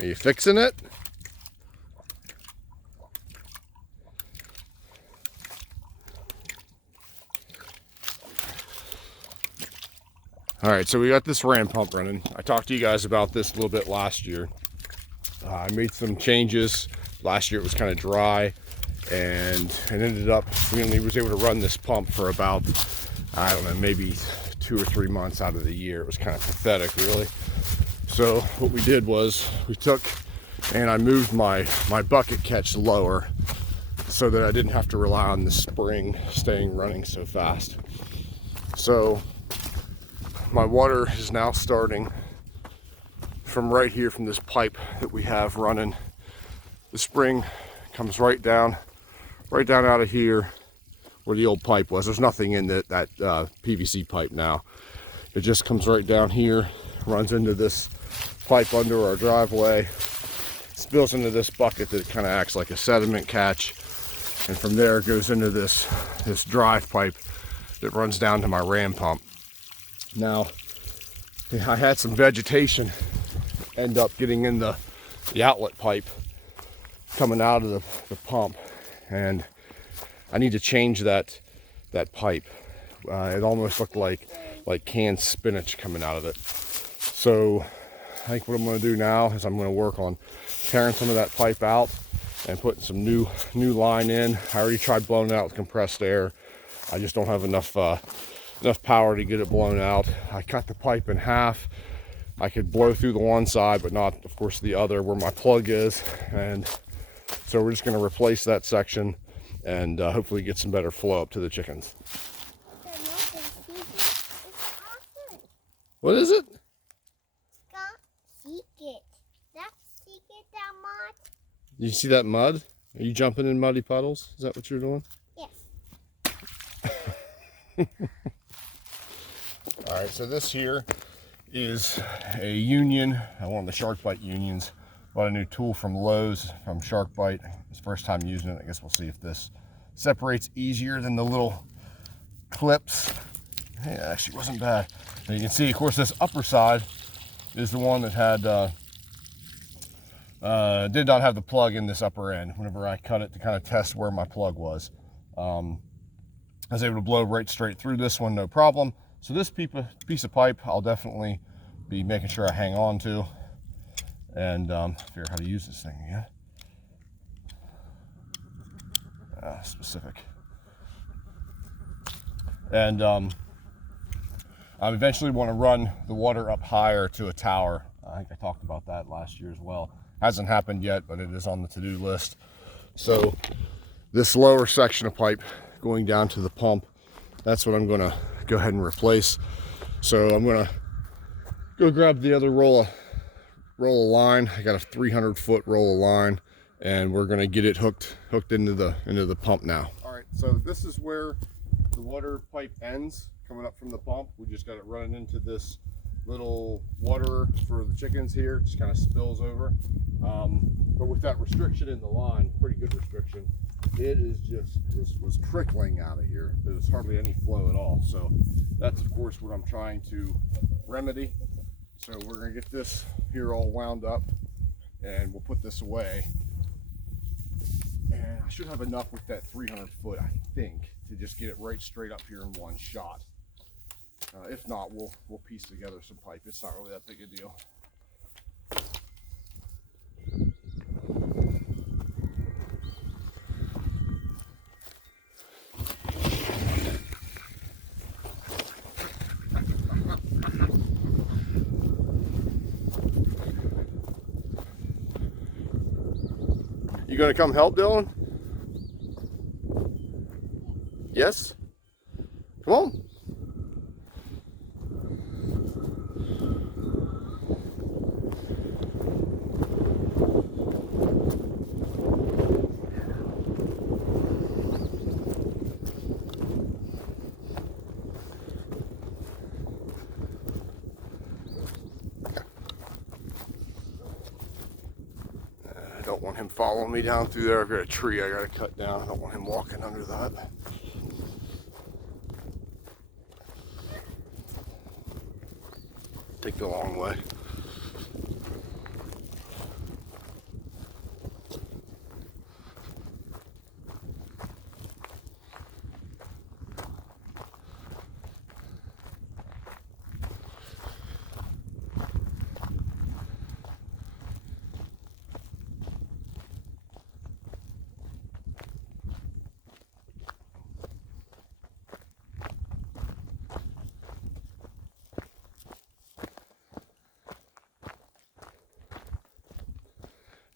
Are you fixing it? All right, so we got this ram pump running. I talked to you guys about this a little bit last year. I made some changes. Last year it was kind of dry, and it ended up, we only was able to run this pump for about, I don't know, maybe 2 or 3 months out of the year. It was kind of pathetic, really. So what we did was we took and I moved my bucket catch lower so that I didn't have to rely on the spring staying running so fast. So my water is now starting from right here, from this pipe that we have running. The spring comes right down out of here where the old pipe was. There's nothing in that PVC pipe now. It just comes right down here, runs into this pipe under our driveway, spills into this bucket that kind of acts like a sediment catch, and from there it goes into this drive pipe that runs down to my ram pump. Now, I had some vegetation end up getting in the outlet pipe coming out of the pump, and I need to change that pipe. It almost looked like canned spinach coming out of it. So I think what I'm going to do now is I'm going to work on tearing some of that pipe out and putting some new line in. I already tried blowing it out with compressed air. I just don't have enough power to get it blown out. I cut the pipe in half. I could blow through the one side, but not, of course, the other where my plug is. And so we're just going to replace that section and hopefully get some better flow up to the chickens. What is it? You see that mud? Are you jumping in muddy puddles? Is that what you're doing? Yes. All right, so this here is a union, one of the shark bite unions. Bought a new tool from Lowe's from Shark Bite. It's the first time using it. I guess we'll see if this separates easier than the little clips. Yeah, it actually wasn't bad. And you can see, of course, this upper side is the one that had did not have the plug in this upper end. Whenever I cut it to kind of test where my plug was, I was able to blow right straight through this one, no problem. So this piece of pipe I'll definitely be making sure I hang on to and figure out how to use this thing again. Specific. And I eventually want to run the water up higher to a tower. I think I talked about that last year as well. Hasn't happened yet, but it is on the to-do list. So this lower section of pipe going down to the pump, that's what I'm going to go ahead and replace. So I'm going to go grab the other roll of line. I got a 300-foot roll of line, and we're going to get it hooked into the pump now. All right, so this is where the water pipe ends coming up from the pump. We just got it running into this little water for the chickens here. It just kind of spills over, but with that restriction in the line, pretty good restriction, it is just was trickling out of here. There was hardly any flow at all. So that's, of course, what I'm trying to remedy. So we're gonna get this here all wound up, and we'll put this away. And I should have enough with that 300 foot, I think, to just get it right straight up here in one shot. If not, we'll piece together some pipe. It's not really that big a deal. You gonna come help, Dylan? Yes? Come on. I don't want him following me down through there. I've got a tree I gotta cut down. I don't want him walking under that. Take the long way.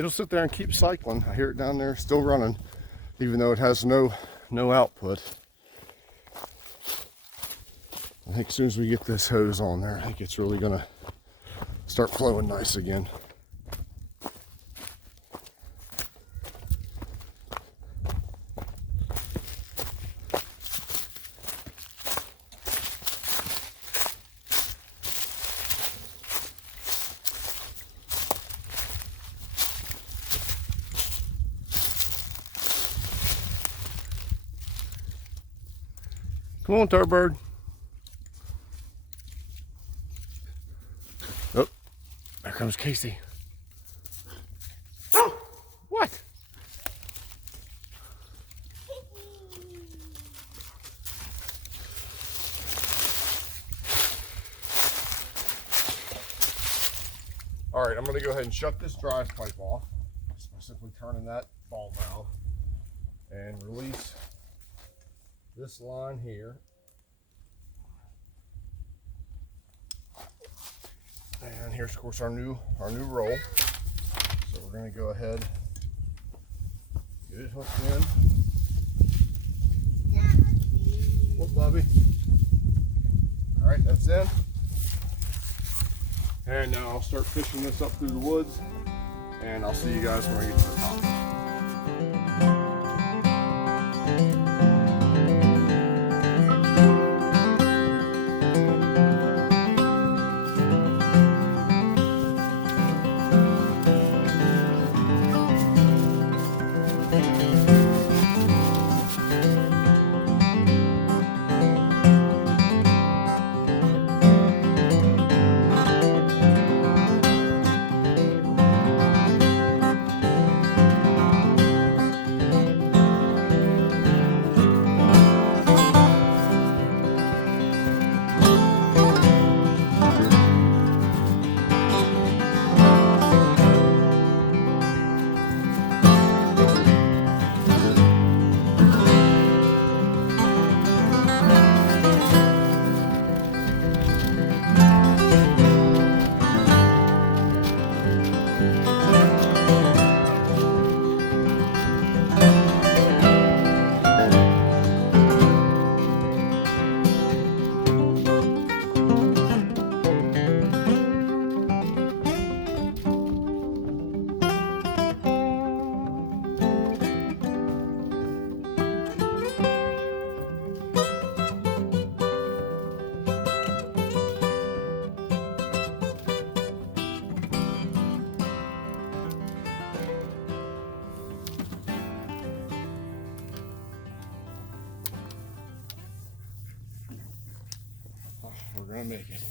it'll sit there and keep cycling. I hear it down there still running, even though it has no output. I think as soon as we get this hose on there, I think it's really gonna start flowing nice again. Come on, Tarbird. Oh, there comes Casey. What? All right, I'm going to go ahead and shut this drive pipe off by simply turning that ball valve and release this line here. And here's of course our new roll. So we're going to go ahead, get it hooked in. What, Bobby? All right, that's in. And now I'll start fishing this up through the woods, and I'll see you guys when I get to the top. We're gonna make it.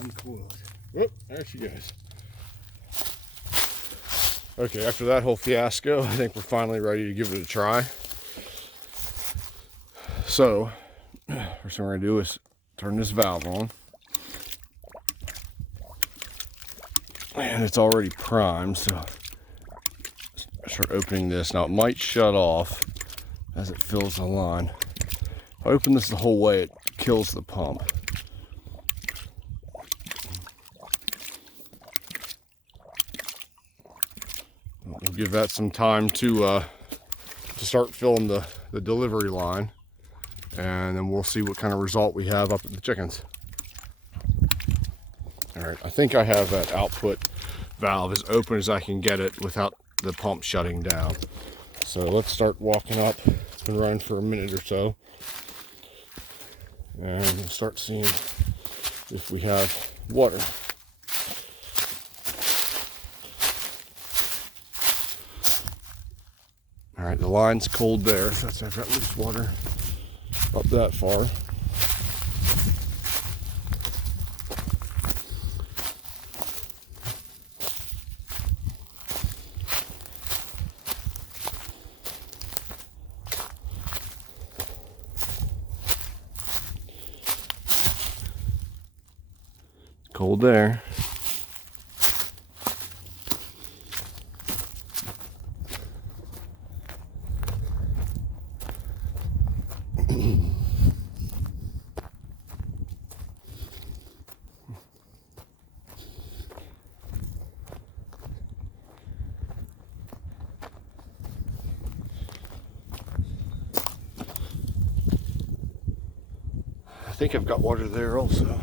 Uncoil it. Whoop, there she goes. Okay, after that whole fiasco, I think we're finally ready to give it a try. So, first thing we're gonna do is turn this valve on. And it's already primed, so I start opening this. Now it might shut off as it fills the line. If I open this the whole way, it kills the pump. We'll give that some time to start filling the delivery line, and then we'll see what kind of result we have up at the chickens. All right, I think I have that output valve as open as I can get it without the pump shutting down. So let's start walking up. It's been running for a minute or so, and we'll start seeing if we have water. All right, the line's cold there, so I've got loose water up that far. Cold there. think I've got water there also.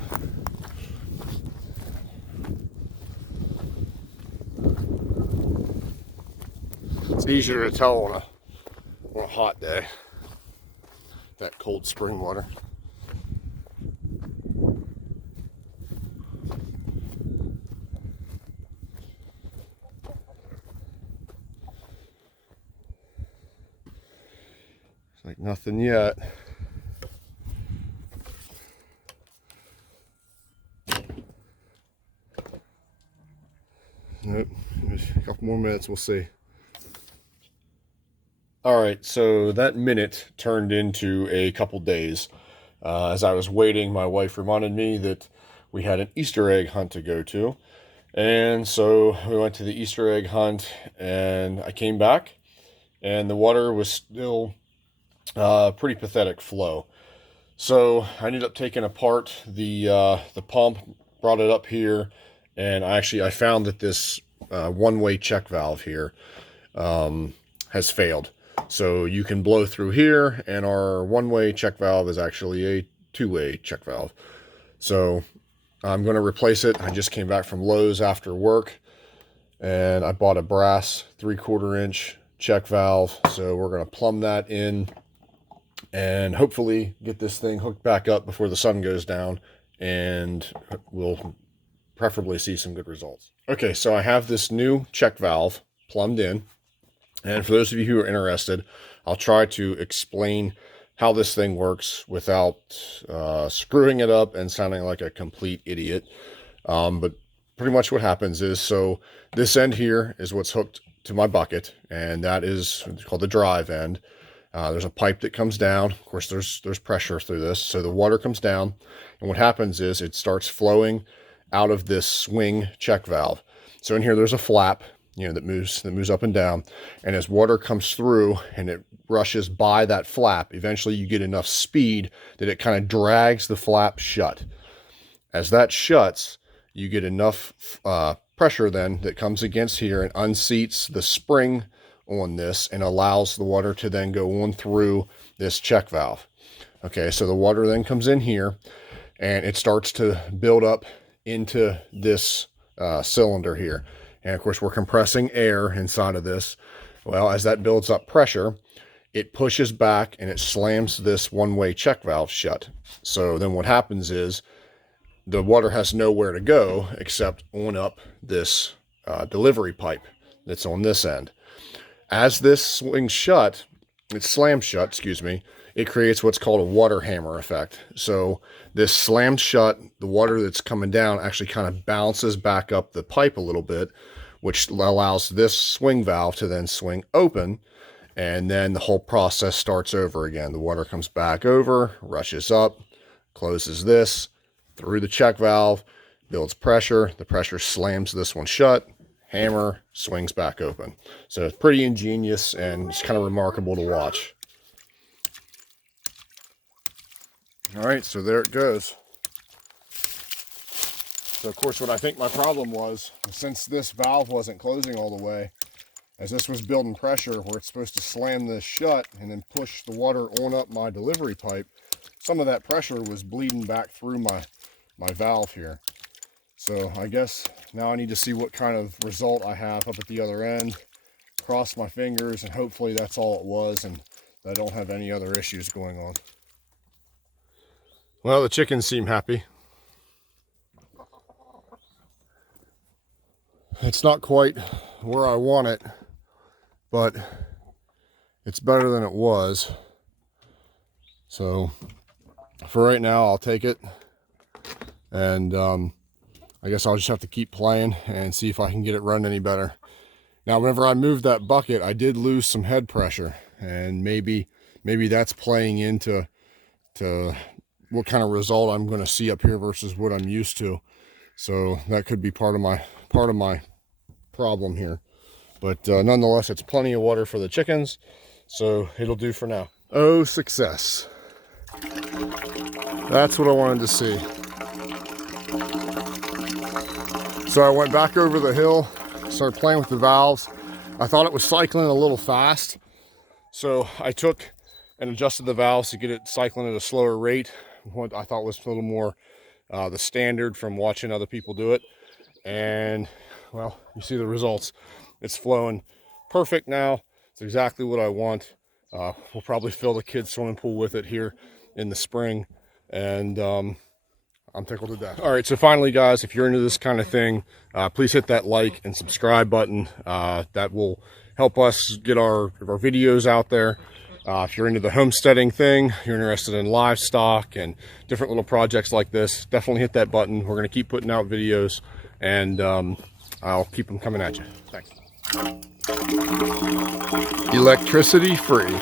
It's easier to tell on a hot day, that cold spring water. It's like nothing yet. Nope, just a couple more minutes, we'll see. All right, so that minute turned into a couple days. As I was waiting, my wife reminded me that we had an Easter egg hunt to go to. And so we went to the Easter egg hunt, and I came back, and the water was still pretty pathetic flow. So I ended up taking apart the pump, brought it up here, and I found that this one-way check valve here has failed. So you can blow through here, and our one-way check valve is actually a two-way check valve. So I'm going to replace it. I just came back from Lowe's after work, and I bought a brass 3/4 inch check valve. So we're going to plumb that in and hopefully get this thing hooked back up before the sun goes down, and we'll preferably see some good results. Okay, so I have this new check valve plumbed in. And for those of you who are interested, I'll try to explain how this thing works without screwing it up and sounding like a complete idiot. But pretty much what happens is, so this end here is what's hooked to my bucket, and that is called the drive end. There's a pipe that comes down. Of course, there's pressure through this, so the water comes down, and what happens is it starts flowing out of this swing check valve. So in here, there's a flap, that moves up and down, and as water comes through and it rushes by that flap, eventually you get enough speed that it kind of drags the flap shut. As that shuts, you get enough pressure then that comes against here and unseats the spring on this and allows the water to then go on through this check valve. Okay, so the water then comes in here and it starts to build up into this cylinder here. And of course, we're compressing air inside of this. Well, as that builds up pressure, it pushes back and it slams this one-way check valve shut. So then what happens is the water has nowhere to go except on up this delivery pipe that's on this end. As this swings shut, it slams shut, excuse me, it creates what's called a water hammer effect. So this slammed shut, the water that's coming down actually kind of bounces back up the pipe a little bit, which allows this swing valve to then swing open, and then the whole process starts over again. The water comes back over, rushes up, closes this through the check valve, builds pressure, the pressure slams this one shut, hammer, swings back open. So it's pretty ingenious and it's kind of remarkable to watch. All right, so there it goes. So of course what I think my problem was, since this valve wasn't closing all the way, as this was building pressure where it's supposed to slam this shut and then push the water on up my delivery pipe, some of that pressure was bleeding back through my valve here. So I guess now I need to see what kind of result I have up at the other end, cross my fingers, and hopefully that's all it was and I don't have any other issues going on. Well, the chickens seem happy. It's not quite where I want it, but it's better than it was. So for right now, I'll take it. And I guess I'll just have to keep playing and see if I can get it running any better. Now, whenever I moved that bucket, I did lose some head pressure, and maybe that's playing into what kind of result I'm going to see up here versus what I'm used to. So that could be part of my problem here. But nonetheless, it's plenty of water for the chickens, so it'll do for now. Oh, success. That's what I wanted to see. So I went back over the hill, started playing with the valves. I thought it was cycling a little fast, so I took and adjusted the valves to get it cycling at a slower rate. what I thought was a little more the standard from watching other people do it. And well, you see the results. It's flowing perfect now. It's exactly what I want. We'll probably fill the kids' swimming pool with it here in the spring, and I'm tickled to death. All right, so finally, guys, if you're into this kind of thing, please hit that like and subscribe button. That will help us get our videos out there. If you're into the homesteading thing, you're interested in livestock and different little projects like this, definitely hit that button. We're going to keep putting out videos, and I'll keep them coming at you. Thanks. Electricity free.